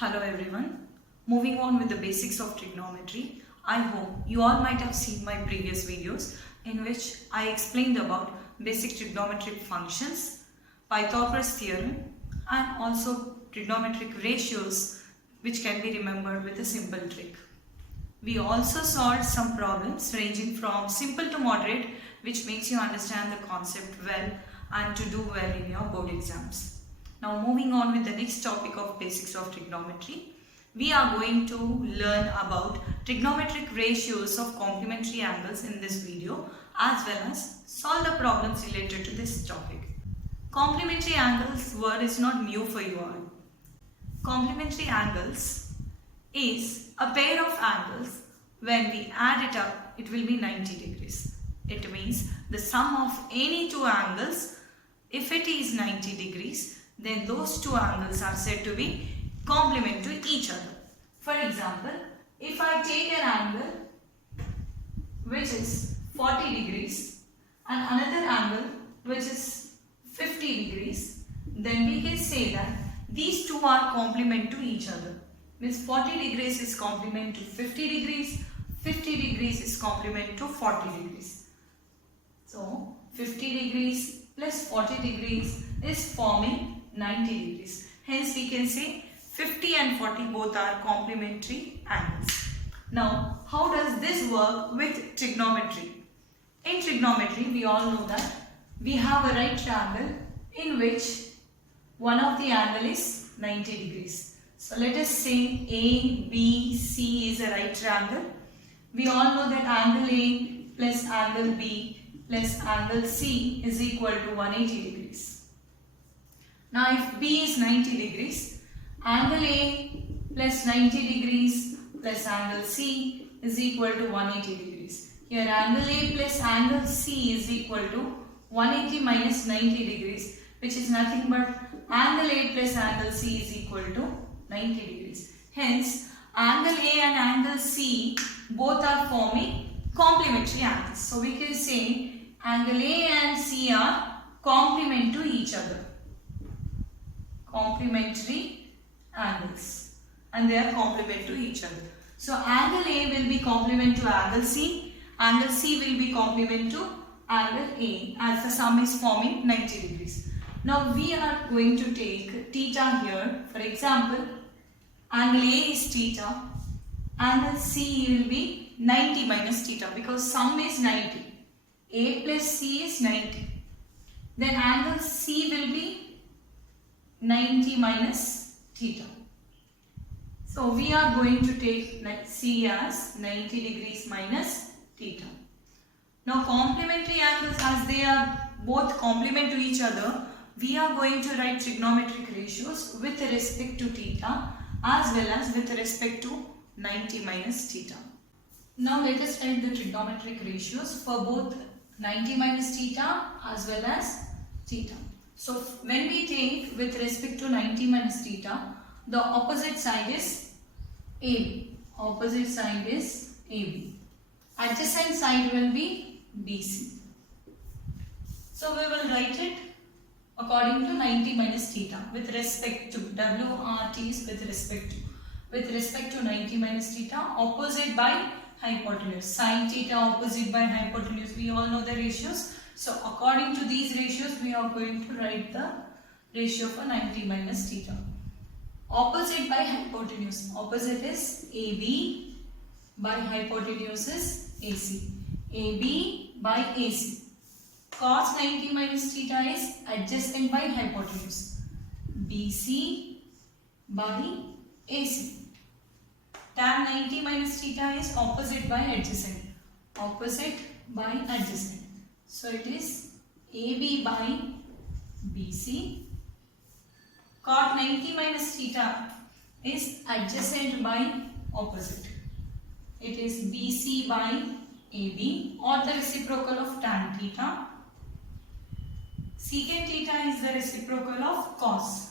Hello everyone. Moving on with the basics of trigonometry. I hope you all might have seen my previous videos in which I explained about basic trigonometric functions, Pythagoras theorem and also trigonometric ratios which can be remembered with a simple trick. We also solved some problems ranging from simple to moderate which makes you understand the concept well and to do well in your board exams. Now moving on with the next topic of basics of trigonometry, we are going to learn about trigonometric ratios of complementary angles in this video as well as solve the problems related to this topic. Complementary angles word is not new for you all. Complementary angles is a pair of angles. When we add it up, it will be 90 degrees. It means the sum of any two angles, if it is 90 degrees, then those two angles are said to be complement to each other. For example, if I take an angle which is 40 degrees and another angle which is 50 degrees, then we can say that these two are complement to each other. Means 40 degrees is complement to 50 degrees, 50 degrees is complement to 40 degrees. So 50 degrees plus 40 degrees is forming 90 degrees. Hence we can say 50 and 40 both are complementary angles. Now how does this work with trigonometry? In trigonometry we all know that we have a right triangle in which one of the angle is 90 degrees. So let us say A, B, C is a right triangle. We all know that angle A plus angle B plus angle C is equal to 180 degrees. Now if B is 90 degrees, angle A plus 90 degrees plus angle C is equal to 180 degrees. Here angle A plus angle C is equal to 180 minus 90 degrees, which is nothing but angle A plus angle C is equal to 90 degrees. Hence angle A and angle C both are forming complementary angles. So we can say angle A and C are complement to each other. Complementary angles, and they are complement to each other. So angle A will be complement to angle C will be complement to angle A as the sum is forming 90 degrees. Now we are going to take theta here. For example, angle A is theta, angle C will be 90 minus theta because sum is 90. A plus C is 90. Then angle C will be 90 minus theta. So we are going to take C as 90 degrees minus theta. Now complementary angles, as they are both complement to each other, we are going to write trigonometric ratios with respect to theta as well as with respect to 90 minus theta. Now let us write the trigonometric ratios for both 90 minus theta as well as theta. So when we take with respect to 90 minus theta, the opposite side is AB. Opposite side is AB. Adjacent side will be BC. So we will write it according to 90 minus theta with respect to WRT is with respect to. With respect to 90 minus theta, opposite by hypotenuse. Sin theta opposite by hypotenuse. We all know the ratios. So according to these ratios, we are going to write the ratio for 90 minus theta. Opposite by hypotenuse. Opposite is AB by hypotenuse is AC. AB by AC. Cos 90 minus theta is adjacent by hypotenuse. BC by AC. Tan 90 minus theta is opposite by adjacent. Opposite by adjacent. So it is AB by BC. Cot 90 minus theta is adjacent by opposite. It is BC by AB or the reciprocal of tan theta. Secant theta is the reciprocal of cos.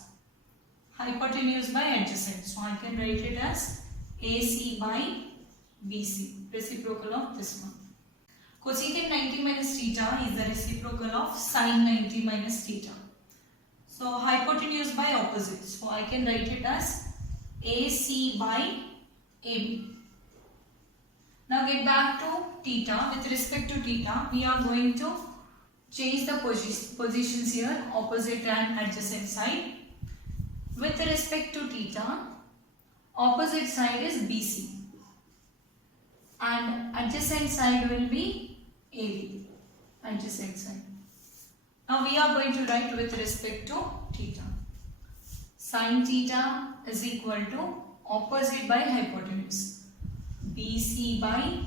Hypotenuse by adjacent. So I can write it as AC by BC, reciprocal of this one. Cosecant 90 minus theta is the reciprocal of sin 90 minus theta. So hypotenuse by opposite. So I can write it as AC by AB. Now get back to theta. With respect to theta, we are going to change the positions here, opposite and adjacent side. With respect to theta, opposite side is BC and adjacent side will be AB, adjacent side. Now we are going to write with respect to theta. Sin theta is equal to opposite by hypotenuse, BC by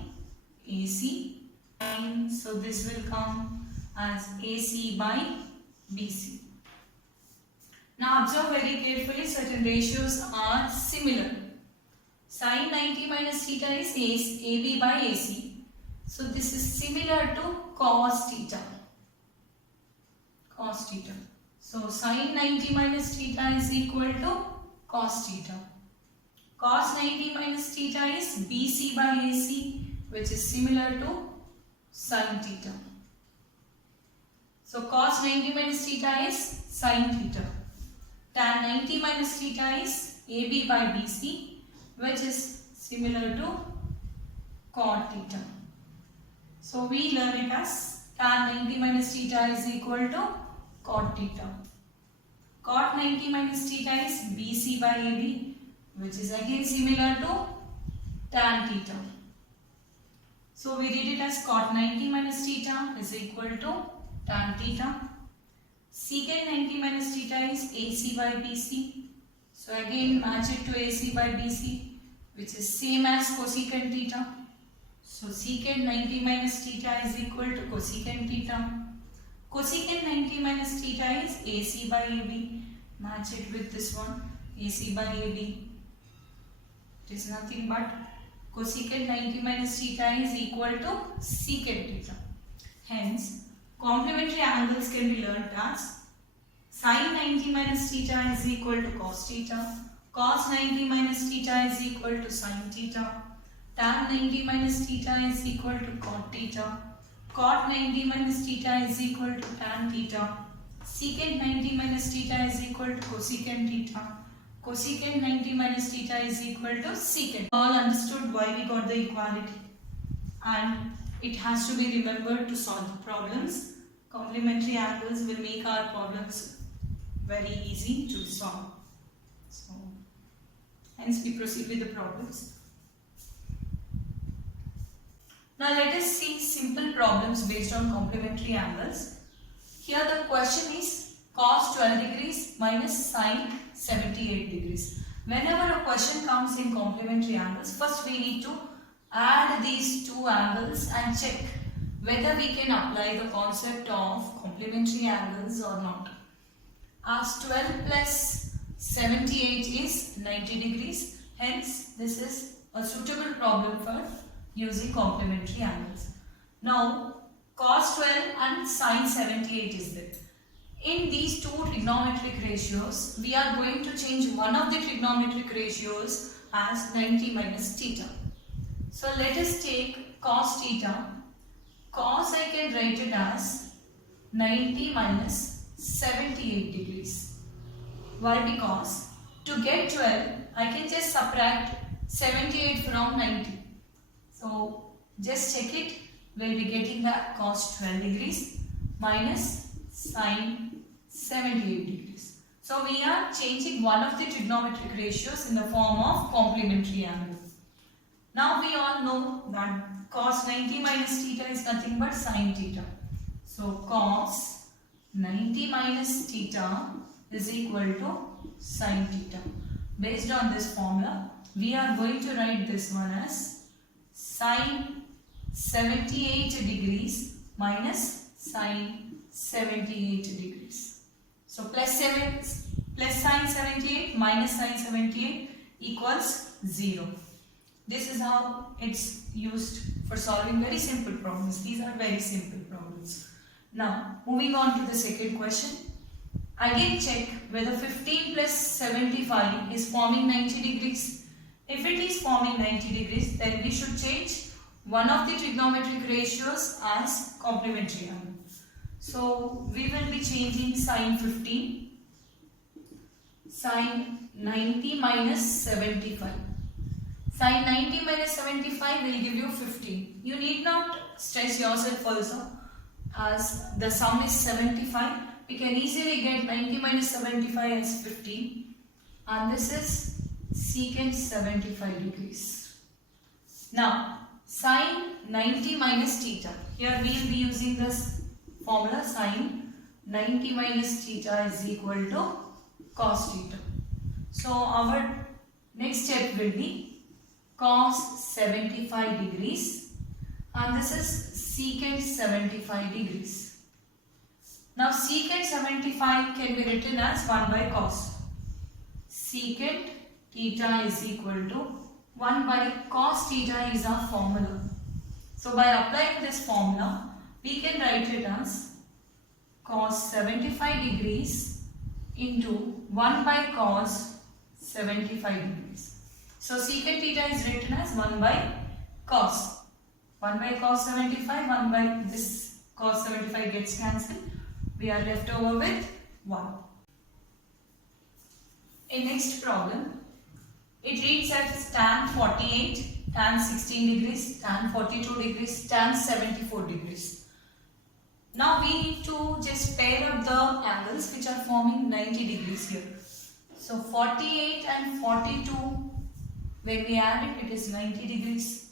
AC, and so this will come as AC by BC. Now observe very carefully, certain ratios are similar. Sin 90 minus theta is AB by AC. So this is similar to cos theta. Cos theta. So sin 90 minus theta is equal to cos theta. Cos 90 minus theta is BC by AC, which is similar to sin theta. So cos 90 minus theta is sin theta. Tan 90 minus theta is AB by BC, which is similar to cot theta. So we learn it as tan 90 minus theta is equal to cot theta. Cot 90 minus theta is BC by AB, which is again similar to tan theta. So we read it as cot 90 minus theta is equal to tan theta. Secant 90 minus theta is AC by BC. So again match it to AC by BC, which is same as cosecant theta. So secant 90 minus theta is equal to cosecant theta. Cosecant 90 minus theta is AC by AB. Match it with this one, AC by AB. It is nothing but cosecant 90 minus theta is equal to secant theta. Hence, complementary angles can be learnt as sin 90 minus theta is equal to cos theta, cos 90 minus theta is equal to sin theta, tan 90 minus theta is equal to cot theta, cot 90 minus theta is equal to tan theta, secant 90 minus theta is equal to cosecant theta, cosecant 90 minus theta is equal to secant. All understood why we got the equality, and it has to be remembered to solve the problems. Complementary angles will make our problems very easy to solve. So, hence we proceed with the problems. Now let us see simple problems based on complementary angles. Here the question is cos 12 degrees minus sin 78 degrees. Whenever a question comes in complementary angles, first we need to add these two angles and check whether we can apply the concept of complementary angles or not. As 12 plus 78 is 90 degrees, hence this is a suitable problem for using complementary angles. Now cos 12 and sin 78 is there. In these two trigonometric ratios, we are going to change one of the trigonometric ratios as 90 minus theta. So let us take cos theta. Cos I can write it as 90 minus 78 degrees. Why? Because to get 12, I can just subtract 78 from 90. So just check it. We'll be getting that cos 12 degrees minus sin 78 degrees. So we are changing one of the trigonometric ratios in the form of complementary angle. Now we all know that cos 90 minus theta is nothing but sin theta. So cos 90 minus theta is equal to sin theta. Based on this formula, we are going to write this one as sin 78 degrees minus sin 78 degrees. So plus sin 78 minus sin 78 equals 0. This is how it's used for solving very simple problems. These are very simple problems. Now, moving on to the second question. Again check whether 15 plus 75 is forming 90 degrees. If it is forming 90 degrees, then we should change one of the trigonometric ratios as complementary angle. So, we will be changing sin 15. Sin 90 minus 75. Sin 90 minus 75 will give you 15. You need not stress yourself also, as the sum is 75. We can easily get 90 minus 75 as 15, and this is secant 75 degrees. Now sin 90 minus theta. Here we will be using this formula, sin 90 minus theta is equal to cos theta. So our next step will be cos 75 degrees, and this is secant 75 degrees. Now secant 75 can be written as 1 by cos. Secant theta is equal to 1 by cos theta is our formula. So by applying this formula, we can write it as cos 75 degrees into 1 by cos 75 degrees. So secant theta is written as 1 by cos. 1 by cos 75, 1 by this cos 75 gets cancelled. We are left over with 1. In next problem, it reads as tan 48, tan 16 degrees, tan 42 degrees, tan 74 degrees. Now we need to just pair up the angles which are forming 90 degrees here. So 48 and 42, when we add it, it is 90 degrees,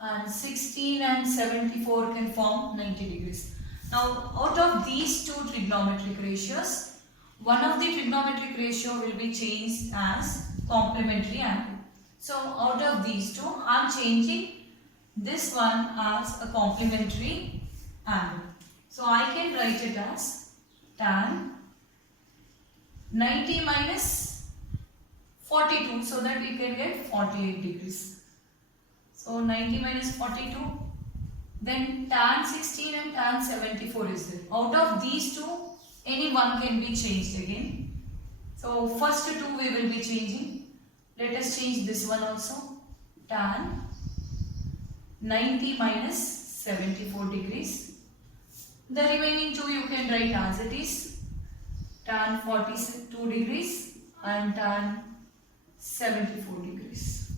and 16 and 74 can form 90 degrees. Now out of these two trigonometric ratios, one of the trigonometric ratio will be changed as complementary angle. So out of these two, I am changing this one as a complementary angle. So I can write it as tan 90 minus 42, so that we can get 48 degrees. So 90 minus 42, then tan 16 and tan 74 is there. Out of these two, any one can be changed again. So first two we will be changing. Let us change this one also. Tan 90 minus 74 degrees. The remaining two you can write as it is. Tan 42 degrees and tan 74 degrees.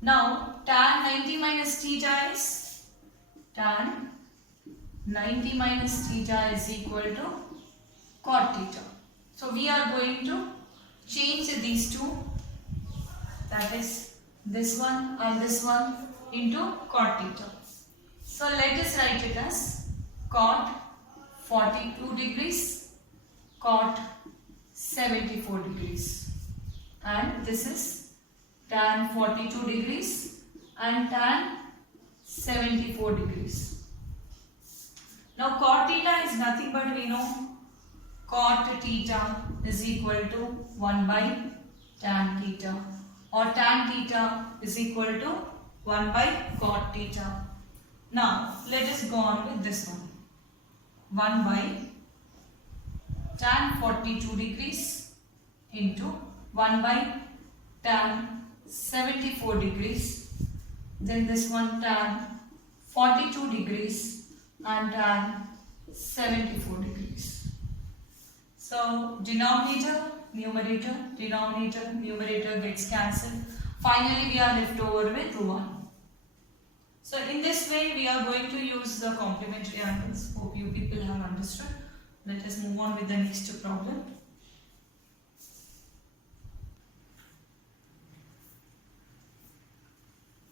Now tan 90 minus theta is tan 90 minus theta is equal to cot theta. So we are going to change these two, that is this one and this one, into cot theta. So let us write it as cot 42 degrees, cot 74 degrees, and this is tan 42 degrees and tan 74 degrees. Now cot theta is nothing but we know cot theta is equal to 1 by tan theta, or tan theta is equal to 1 by cot theta. Now let us go on with this one. 1 by tan 42 degrees into 1 by tan 74 degrees, then this one tan 42 degrees and tan 74 degrees. So denominator, numerator, denominator, numerator gets cancelled. Finally we are left over with 1. So in this way we are going to use the complementary angles. Hope you people have understood. Let us move on with the next problem.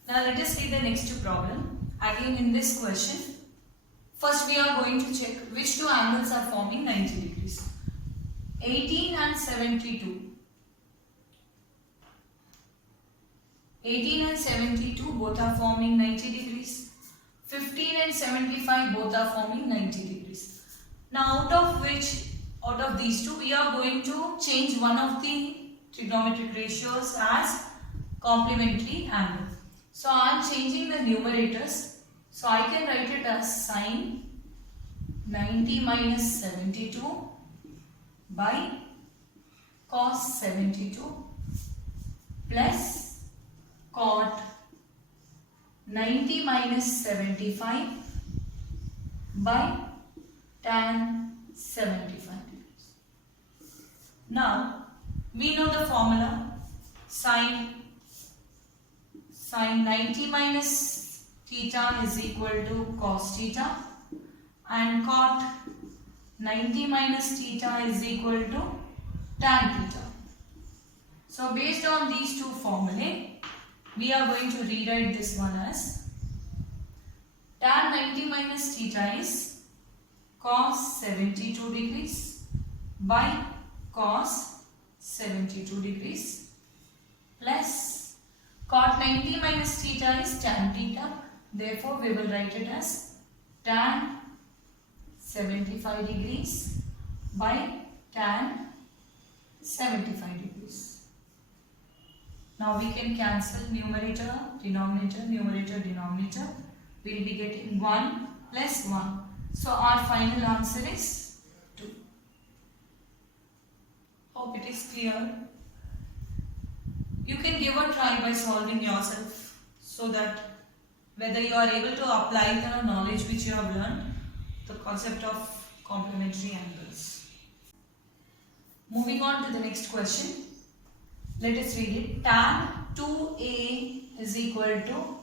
Now let us see the next problem. Again in this question, first we are going to check which two angles are forming 90 degrees. 18 and 72. 18 and 72 both are forming 90 degrees. 15 and 75 both are forming 90 degrees. Now out of these two, we are going to change one of the trigonometric ratios as complementary angle. So I am changing the numerators. So I can write it as sin 90 minus 72 by cos 72 plus cot 90 minus 75 by tan 75 degrees. Now we know the formula. Sine 90 minus theta is equal to cos theta, and cot 90 minus theta is equal to tan theta. So based on these two formulae, we are going to rewrite this one as tan 90 minus theta is cos 72 degrees by cos 72 degrees plus cot 90 minus theta is tan theta. Therefore, we will write it as tan 75 degrees by tan 75 degrees. Now we can cancel numerator, denominator, numerator, denominator. We will be getting 1 plus 1. So our final answer is 2. Hope it is clear. You can give a try by solving yourself so that whether you are able to apply the knowledge which you have learned, the concept of complementary angles. Moving on to the next question. Let us read it. Tan 2a is equal to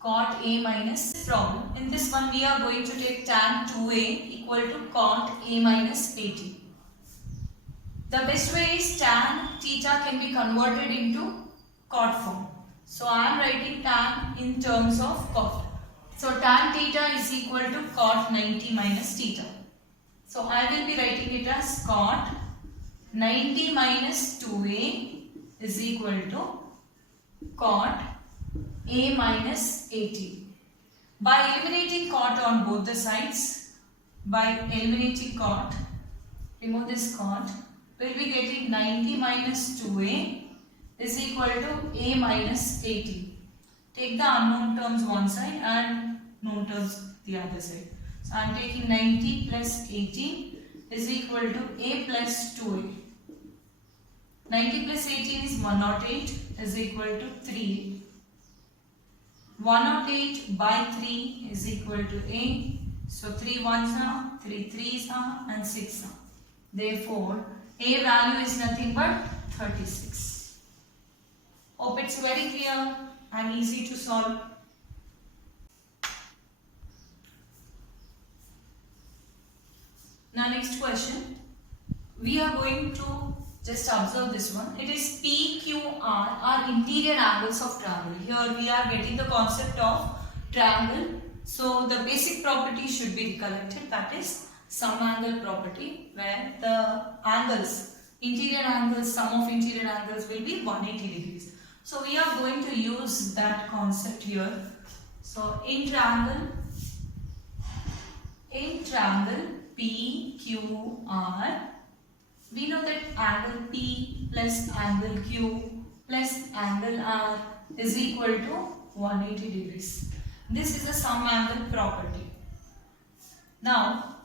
cot a minus problem. In this one we are going to take tan 2a equal to cot a minus 80. The best way is tan theta can be converted into cot form. So I am writing tan in terms of cot. So tan theta is equal to cot 90 minus theta. So I will be writing it as cot 90 minus 2a is equal to cot a minus 80. By eliminating cot on both the sides, remove this cot, we will be getting 90 minus 2a is equal to a minus 80. Take the unknown terms one side and known terms the other side. So I am taking 90 plus 80 is equal to a plus 2a. 90 plus 18 is 108 is equal to 3. 108 by 3 is equal to a. So 3 ones are, 3 threes are, and 6 are. Therefore, a value is nothing but 36. Hope it's very clear and easy to solve. Now next question. We are going to just observe this one. It is PQR are interior angles of triangle. Here we are getting the concept of triangle. So the basic property should be recollected, that is sum angle property, where the angles, interior angles, sum of interior angles will be 180 degrees. So we are going to use that concept here. So in triangle PQR, we know that angle P plus angle Q plus angle R is equal to 180 degrees. This is a sum angle property. Now,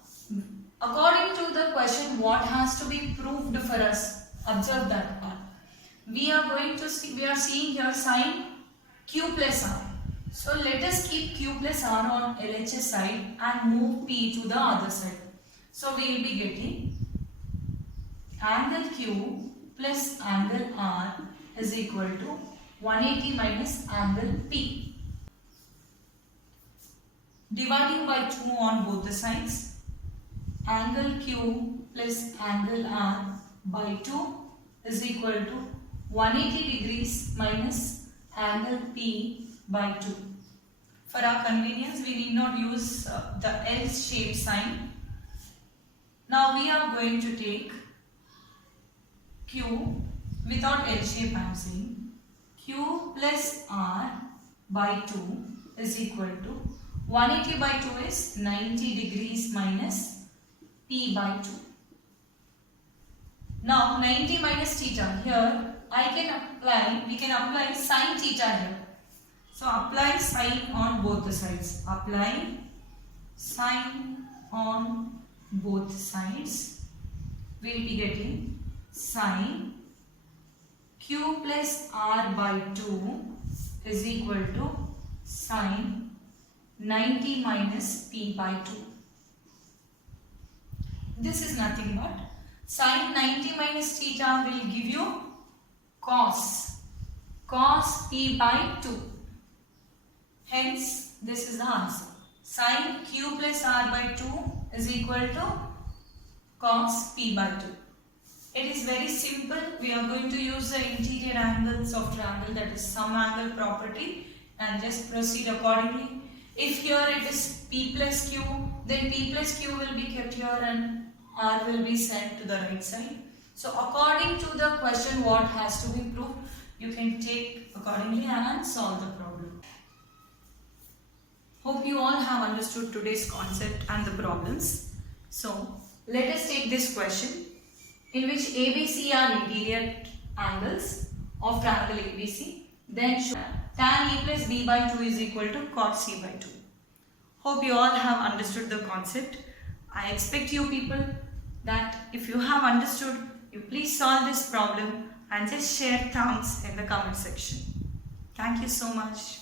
according to the question, what has to be proved for us? Observe that part. We are seeing here sine Q plus R. So let us keep Q plus R on LHS side and move P to the other side. So we will be getting angle Q plus angle R is equal to 180 minus angle P. Dividing by 2 on both the sides, angle Q plus angle R by 2 is equal to 180 degrees minus angle P by 2. For our convenience, we need not use the L-shaped sign. Now we are going to take Q without L shape, I am saying. Q plus R by 2 is equal to 180 by 2 is 90 degrees minus P by 2. Now 90 minus theta, here we can apply sin theta here. So apply sine on both the sides. Apply sine on both sides. We will be getting sine Q plus R by 2 is equal to sine 90 minus P by 2. This is nothing but Sin 90 minus theta will give you cos p by 2. Hence, this is the answer. Sin q plus r by 2 is equal to cos p by 2. It is very simple. We are going to use the interior angles of triangle, that is sum angle property, and just proceed accordingly. If here it is p plus q, then p plus q will be kept here and r will be sent to the right side. So according to the question what has to be proved, you can take accordingly and solve the problem. Hope you all have understood today's concept and the problems. So let us take this question, in which ABC are interior angles of triangle ABC. Then show tan E plus B by 2 is equal to cot C by 2. Hope you all have understood the concept. I expect you people that if you have understood, you please solve this problem and just share thumbs in the comment section. Thank you so much.